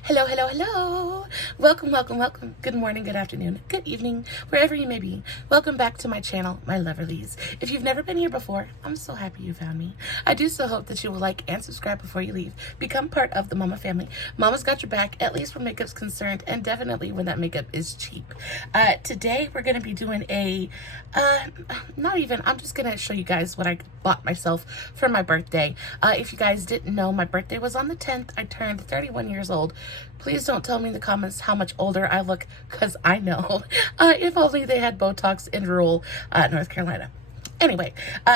Hello, hello, hello. Welcome, welcome, welcome. Good morning, good afternoon, good evening, wherever you may be. Welcome back to my channel, my Loverlies. If you've never been here before, I'm so happy you found me. I do so hope that you will like and subscribe before you leave. Become part of the Mama family. Mama's got your back, at least when makeup's concerned, and definitely when that makeup is cheap. Today, we're going to be doing I'm just going to show you guys what I bought myself for my birthday. If you guys didn't know, my birthday was on the 10th. I turned 31 years old. Please don't tell me in the comments how much older I look, because I know. If only they had Botox in rural North Carolina. Anyway,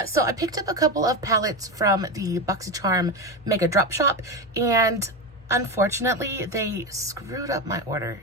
so I picked up a couple of palettes from the BoxyCharm Mega Drop Shop, and unfortunately, they screwed up my order.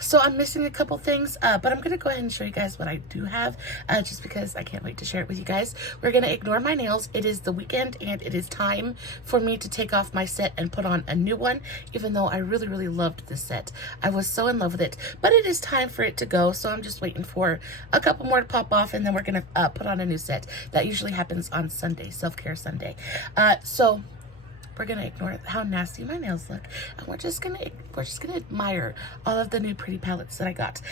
So I'm missing a couple things, but I'm going to go ahead and show you guys what I do have, just because I can't wait to share it with you guys. We're going to ignore my nails. It is the weekend, and it is time for me to take off my set and put on a new one, even though I really, really loved this set. I was so in love with it, but it is time for it to go, so I'm just waiting for a couple more to pop off, and then we're going to put on a new set. That usually happens on Sunday, Self-Care Sunday. So we're gonna ignore how nasty my nails look, and we're just gonna admire all of the new pretty palettes that I got.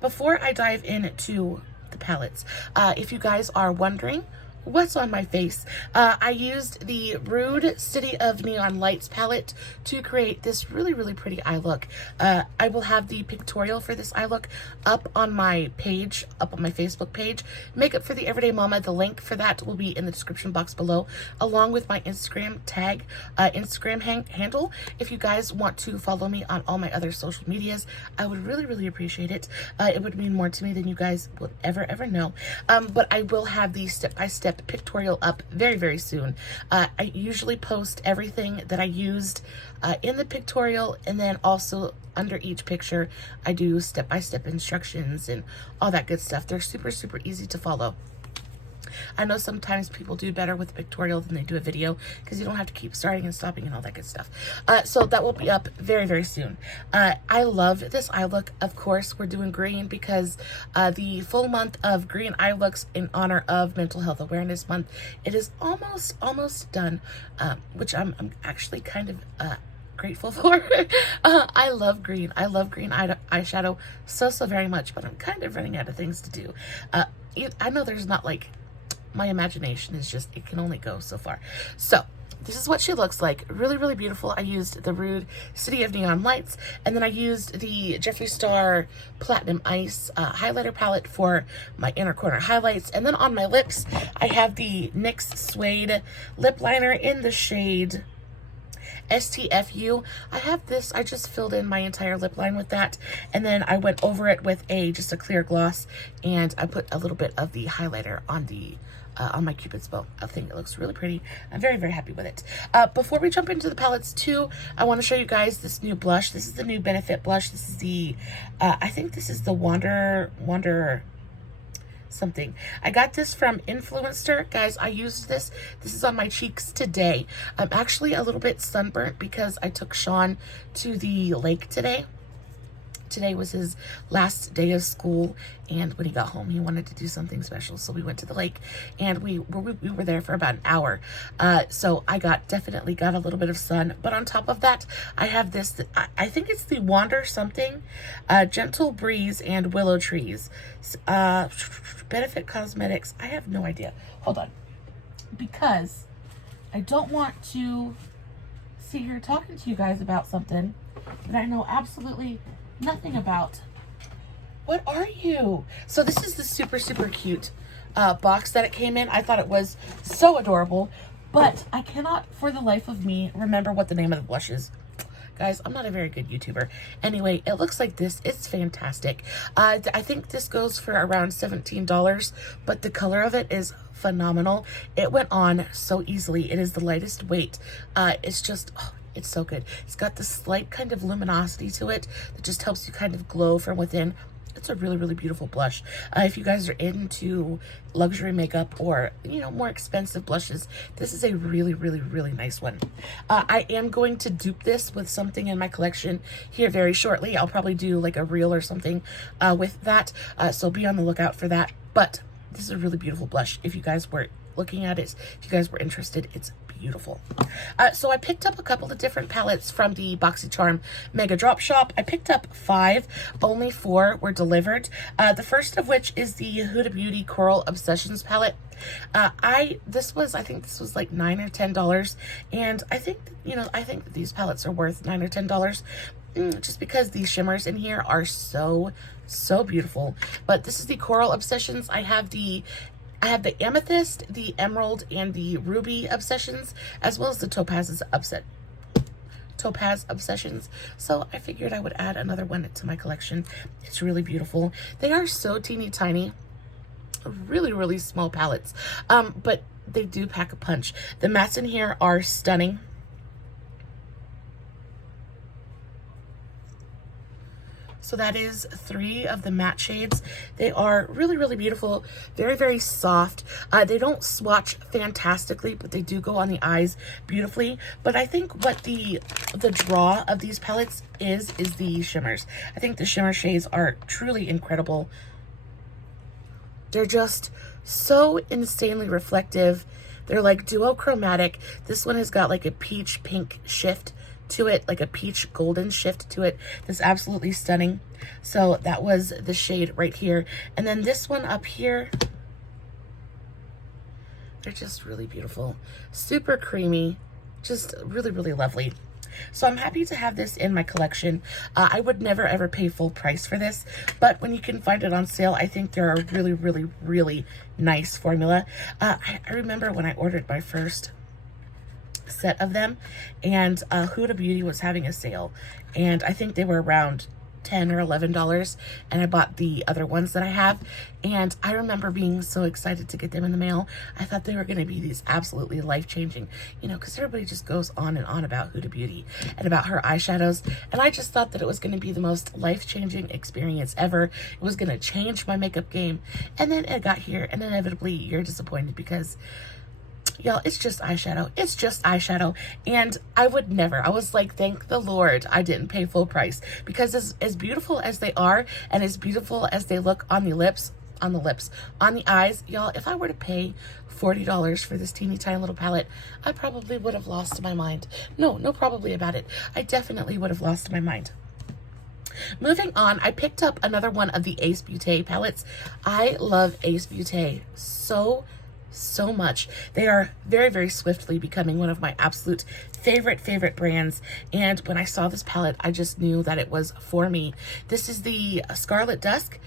Before I dive into the palettes, if you guys are wondering what's on my face, I used the Rude City of Neon Lights palette to create this really, really pretty eye look. I will have the pictorial for this eye look up on my page, up on my Facebook page, Makeup for the Everyday Mama. The link for that will be in the description box below, along with my Instagram tag, Instagram handle. If you guys want to follow me on all my other social medias, I would really, really appreciate it. It would mean more to me than you guys would ever know. But I will have the step-by-step pictorial up very, very soon. I usually post everything that I used in the pictorial, and then also under each picture I do step-by-step instructions and all that good stuff. They're super, super easy to follow. I know sometimes people do better with a pictorial than they do a video, because you don't have to keep starting and stopping and all that good stuff. So that will be up very, very soon. I love this eye look. Of course, we're doing green because the full month of green eye looks in honor of Mental Health Awareness Month, it is almost done, which I'm actually kind of grateful for. I love green. I love green eyeshadow so very much, but I'm kind of running out of things to do. I know there's not like, my imagination is just, it can only go so far. So this is what she looks like. Really, really beautiful. I used the Rude City of Neon Lights, and then I used the Jeffree Star Platinum Ice highlighter palette for my inner corner highlights. And then on my lips, I have the NYX Suede lip liner in the shade STFU. I have this, I just filled in my entire lip line with that, and then I went over it with just a clear gloss, and I put a little bit of the highlighter on the on my Cupid's bow. I think it looks really pretty. I'm very, very happy with it. Before we jump into the palettes too, I want to show you guys this new blush. This is the new Benefit blush. This is the I think this is the Wander something. I got this from Influencer. Guys, I used this. This is on my cheeks today. I'm actually a little bit sunburnt because I took Sean to the lake today. Today was his last day of school, and when he got home, he wanted to do something special, so we went to the lake, and we were there for about an hour. So I definitely got a little bit of sun, but on top of that, I have this, I think it's the Wander something, Gentle Breeze and Willow Trees, Benefit Cosmetics. I have no idea. Hold on, because I don't want to sit here talking to you guys about something that I know absolutely nothing about. What are you? So this is the super, super cute box that it came in. I thought it was so adorable, but I cannot for the life of me remember what the name of the blush is. Guys, I'm not a very good YouTuber. Anyway, it looks like this. It's fantastic. I think this goes for around $17, but the color of it is phenomenal. It went on so easily. It is the lightest weight. It's just, oh, it's so good. It's got this slight kind of luminosity to it that just helps you kind of glow from within. It's a really, really beautiful blush. If you guys are into luxury makeup or, you know, more expensive blushes, this is a really, really, really nice one. I am going to dupe this with something in my collection here very shortly. I'll probably do like a reel or something with that. So be on the lookout for that. But this is a really beautiful blush. If you guys were looking at it, if you guys were interested, it's beautiful. So I picked up a couple of different palettes from the BoxyCharm Mega Drop Shop. I picked up 5, only 4 were delivered. The first of which is the Huda Beauty Coral Obsessions palette. I think this was like $9 or $10, and I think, I think that these palettes are worth $9 or $10, just because these shimmers in here are so beautiful. But this is the Coral Obsessions. I have the Amethyst, the Emerald, and the Ruby Obsessions, as well as the Topaz Obsessions. So I figured I would add another one to my collection. It's really beautiful. They are so teeny tiny, really small palettes, but they do pack a punch. The mattes in here are stunning. So that is 3 of the matte shades. They are really beautiful, very soft. They don't swatch fantastically, but they do go on the eyes beautifully. But I think what the draw of these palettes is the shimmers. I think the shimmer shades are truly incredible. They're just so insanely reflective. They're like duochromatic. This one has got like a peach pink shift to it, like a peach golden shift to it. That's absolutely stunning. So that was the shade right here. And then this one up here, they're just really beautiful. Super creamy, just really lovely. So I'm happy to have this in my collection. I would never ever pay full price for this, but when you can find it on sale, I think they're a really nice formula. I remember when I ordered my first set of them, and Huda Beauty was having a sale, and I think they were around $10 or $11, and I bought the other ones that I have, and I remember being so excited to get them in the mail. I thought they were going to be these absolutely life-changing, because everybody just goes on and on about Huda Beauty and about her eyeshadows, and I just thought that it was going to be the most life-changing experience ever. It was going to change my makeup game, and then it got here, and inevitably you're disappointed because, y'all, it's just eyeshadow. It's just eyeshadow. And I was like, thank the Lord I didn't pay full price, because as beautiful as they are and as beautiful as they look on the eyes, y'all, if I were to pay $40 for this teeny tiny little palette, I probably would have lost my mind. No probably about it. I definitely would have lost my mind. Moving on, I picked up another one of the Ace Beaute palettes. I love Ace Beaute so much. They are very swiftly becoming one of my absolute favorite brands, and when I saw this palette, I just knew that it was for me. This is the Scarlet Dusk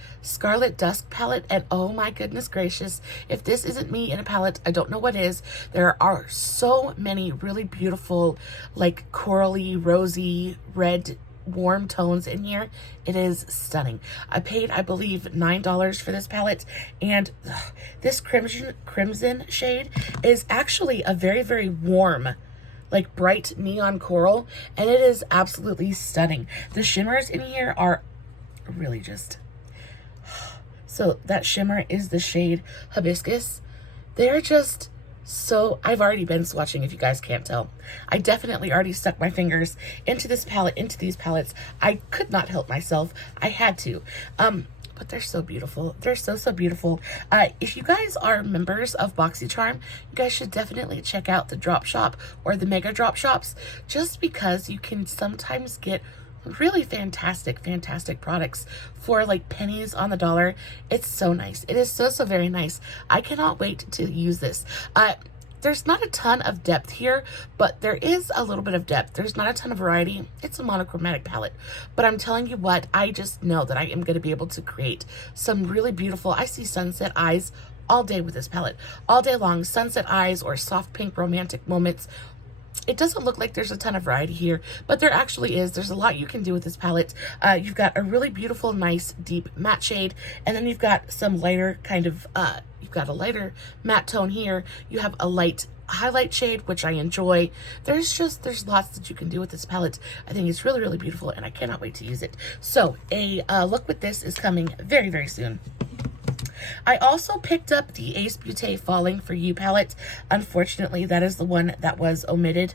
palette, and oh my goodness gracious, if this isn't me in a palette, I don't know what is. There are so many really beautiful, like corally, rosy, red, warm tones in here. It is stunning. I paid, I believe, $9 for this palette, and this crimson shade is actually a very warm, like bright neon coral, and it is absolutely stunning. The shimmers in here are really just, so that shimmer is the shade Hibiscus. They're just so, I've already been swatching, if you guys can't tell. I definitely already stuck my fingers into this palette, into these palettes. I could not help myself. I had to. But they're so beautiful. They're so beautiful. If you guys are members of BoxyCharm, you guys should definitely check out the drop shop or the mega drop shops, just because you can sometimes get really fantastic products for like pennies on the dollar. It's so nice. It is so very nice. I cannot wait to use this. There's not a ton of depth here, but there is a little bit of depth. There's not a ton of variety. It's a monochromatic palette, but I'm telling you what, I just know that I am going to be able to create some really beautiful, I see sunset eyes all day with this palette, all day long. Sunset eyes or soft pink romantic moments. It doesn't look like there's a ton of variety here, but there actually is. There's a lot you can do with this palette. You've got a really beautiful, nice, deep matte shade, and then you've got some lighter kind of, you've got a lighter matte tone here. You have a light highlight shade, which I enjoy. There's lots that you can do with this palette. I think it's really beautiful, and I cannot wait to use it. So a look with this is coming very soon. I also picked up the Ace Beaute Falling For You palette. Unfortunately, that is the one that was omitted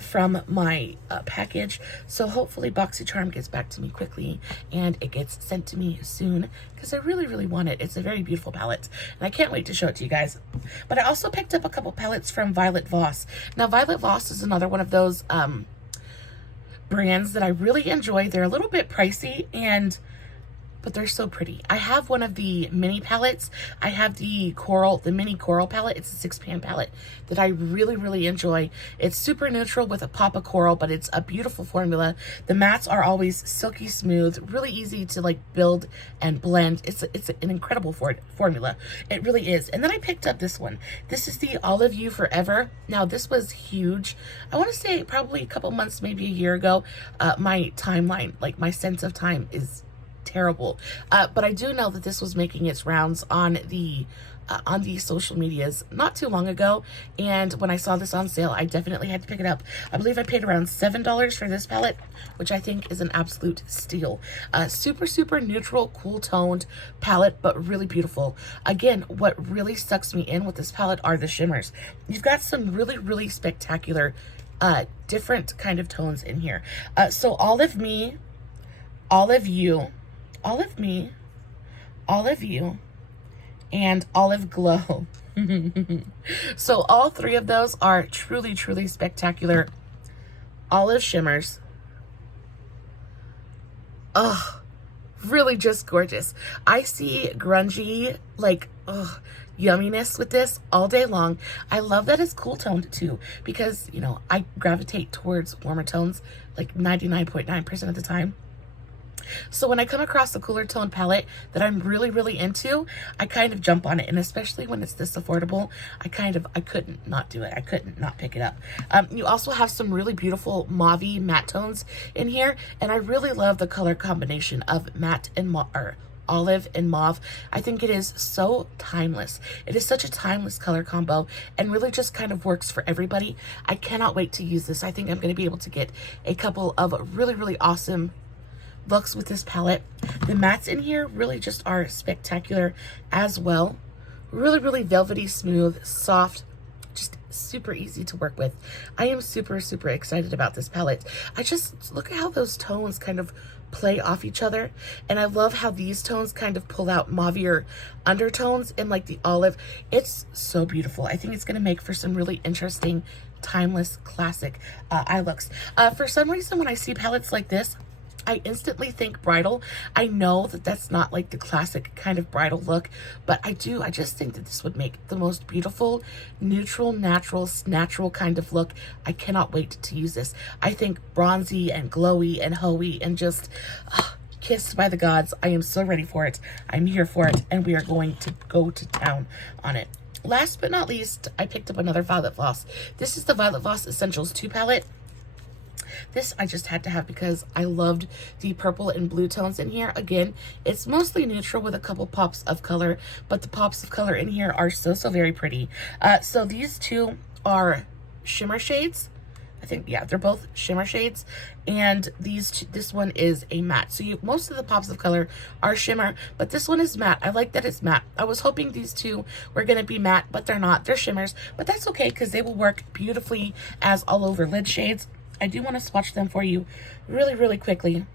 from my package. So hopefully BoxyCharm gets back to me quickly and it gets sent to me soon, because I really, really want it. It's a very beautiful palette, and I can't wait to show it to you guys. But I also picked up a couple palettes from Voss. Now, Voss is another one of those brands that I really enjoy. They're a little bit pricey, but they're so pretty. I have one of the mini palettes. I have the mini coral palette. It's a 6-pan palette that I really, really enjoy. It's super neutral with a pop of coral, but it's a beautiful formula. The mattes are always silky smooth, really easy to like build and blend. It's an incredible formula. It really is. And then I picked up this one. This is the Olive You Forever. Now, this was huge. I want to say probably a couple months, maybe a year ago. My timeline, like my sense of time, is terrible, but I do know that this was making its rounds on the social medias not too long ago, and when I saw this on sale, I definitely had to pick it up. I believe I paid around $7 for this palette, which I think is an absolute steal. Super neutral, cool toned palette, but really beautiful. Again, what really sucks me in with this palette are the shimmers. You've got some really spectacular different kind of tones in here. So Olive Me, Olive You, Olive Me, Olive You, and Olive Glow. So all three of those are truly spectacular olive shimmers. Oh, really just gorgeous. I see grungy, like, yumminess with this all day long. I love that it's cool toned too, because, you know, I gravitate towards warmer tones like 99.9% of the time. So when I come across a cooler tone palette that I'm really into, I kind of jump on it. And especially when it's this affordable, I couldn't not do it. I couldn't not pick it up. You also have some really beautiful mauve-y matte tones in here. And I really love the color combination of matte and olive and mauve. I think it is so timeless. It is such a timeless color combo and really just kind of works for everybody. I cannot wait to use this. I think I'm going to be able to get a couple of really awesome looks with this palette. The mattes in here really just are spectacular as well. Really velvety smooth, soft, just super easy to work with. I am super excited about this palette. I just look at how those tones kind of play off each other, and I love how these tones kind of pull out mauvier undertones in like the olive. It's so beautiful. I think it's going to make for some really interesting, timeless, classic eye looks. For some reason, when I see palettes like this, I instantly think bridal. I know that that's not like the classic kind of bridal look, but I just think that this would make the most beautiful, neutral, natural kind of look. I cannot wait to use this. I think bronzy and glowy and hoey and just kissed by the gods. I am so ready for it. I'm here for it, and we are going to go to town on it. Last but not least, I picked up another Voss. This is the Voss Essentials 2 palette. This I just had to have because I loved the purple and blue tones in here. Again, it's mostly neutral with a couple pops of color, but the pops of color in here are so very pretty. So these two are shimmer shades. I think, yeah, they're both shimmer shades, and this one is a matte. So most of the pops of color are shimmer, but this one is matte. I like that it's matte. I was hoping these two were going to be matte, but they're not. They're shimmers, but that's okay because they will work beautifully as all over lid shades. I do want to swatch them for you really quickly.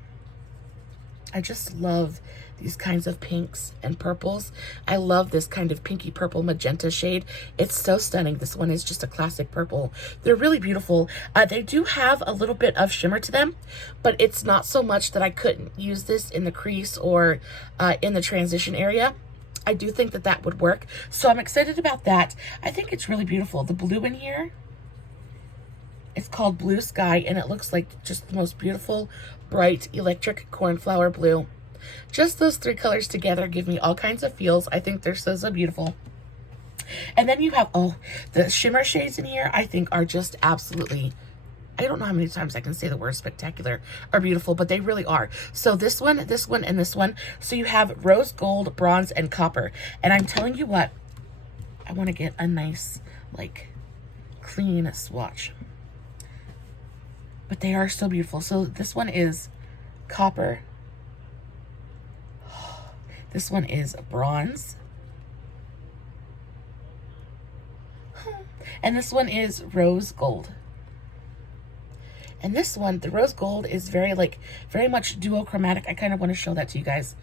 I just love these kinds of pinks and purples. I love this kind of pinky purple magenta shade. It's so stunning. This one is just a classic purple. They're really beautiful. They do have a little bit of shimmer to them, but it's not so much that I couldn't use this in the crease or in the transition area. I do think that that would work. So I'm excited about that. I think it's really beautiful. The blue in here, it's called Blue Sky, and it looks like just the most beautiful, bright, electric cornflower blue. Just those three colors together give me all kinds of feels. I think they're so beautiful. And then you have, the shimmer shades in here, I think are just absolutely, I don't know how many times I can say the word spectacular or beautiful, but they really are. So this one, and this one. So you have rose gold, bronze, and copper. And I'm telling you what, I want to get a nice, like, clean swatch. But they are so beautiful. So this one is copper. This one is bronze. And this one is rose gold. And this one, the rose gold, is very much duochromatic. I kind of want to show that to you guys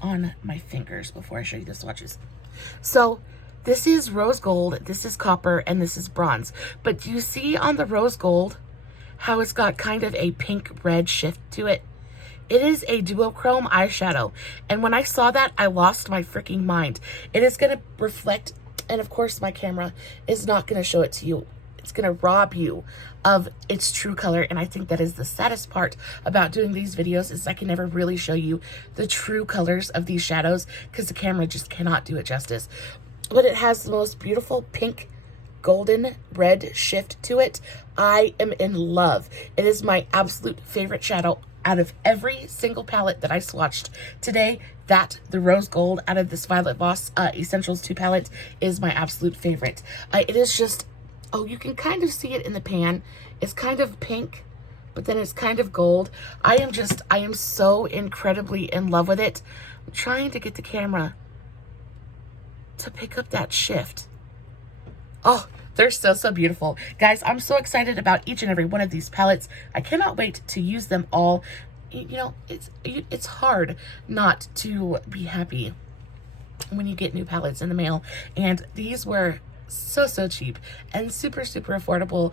on my fingers before I show you the swatches. So this is rose gold, this is copper, and this is bronze. But do you see on the rose gold how it's got kind of a pink-red shift to it? It is a duochrome eyeshadow. And when I saw that, I lost my freaking mind. It is going to reflect, and of course my camera is not going to show it to you. It's going to rob you of its true color. And I think that is the saddest part about doing these videos, is I can never really show you the true colors of these shadows because the camera just cannot do it justice. But it has the most beautiful pink golden red shift to it. I am in love. It is my absolute favorite shadow out of every single palette that I swatched today. That the rose gold out of this Violet Voss Essentials 2 palette is my absolute favorite. It is just, oh, you can kind of see it in the pan. It's kind of pink, but then it's kind of gold. I am so incredibly in love with it. I'm trying to get the camera to pick up that shift. Oh, they're so beautiful. Guys, I'm so excited about each and every one of these palettes. I cannot wait to use them all. You know, it's hard not to be happy when you get new palettes in the mail. And these were so cheap and super affordable.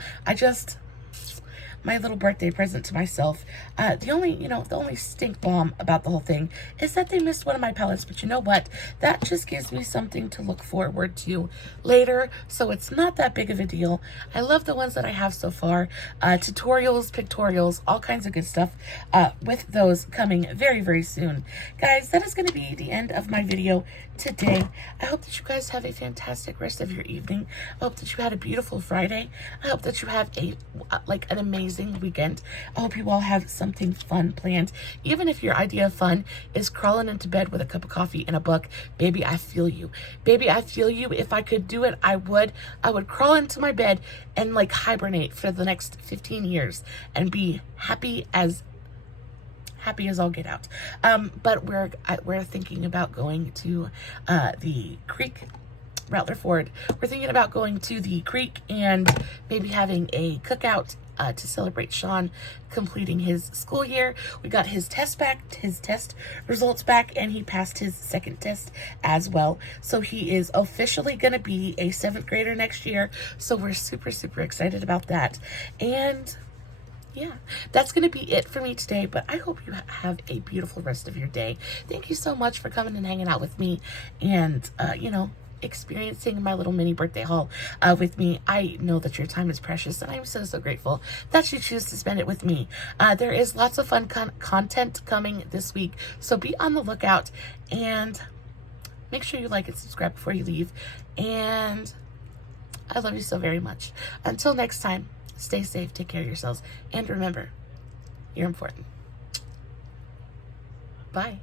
My little birthday present to myself. The only stink bomb about the whole thing is that they missed one of my palettes, but you know what? That just gives me something to look forward to later, so it's not that big of a deal. I love the ones that I have so far. Tutorials, pictorials, all kinds of good stuff with those coming very soon. Guys, that is going to be the end of my video today. I hope that you guys have a fantastic rest of your evening. I hope that you had a beautiful Friday. I hope that you have an amazing weekend. I hope you all have something fun planned. Even if your idea of fun is crawling into bed with a cup of coffee and a book, baby, I feel you. Baby, I feel you. If I could do it, I would. I would crawl into my bed and hibernate for the next 15 years and be happy as all get out. But we're thinking about going to the creek, Rattler Ford. We're thinking about going to the creek and maybe having a cookout to celebrate Sean completing his school year. We got his test results back, and he passed his second test as well. So he is officially going to be a 7th grader next year. So we're super excited about that. And yeah, that's going to be it for me today, but I hope you have a beautiful rest of your day. Thank you so much for coming and hanging out with me and, experiencing my little mini birthday haul with me. I know that your time is precious, and I'm so grateful that you choose to spend it with me. There is lots of fun content coming this week, so be on the lookout, and make sure you like and subscribe before you leave, and I love you so very much. Until next time, stay safe, take care of yourselves, and remember, you're important. Bye.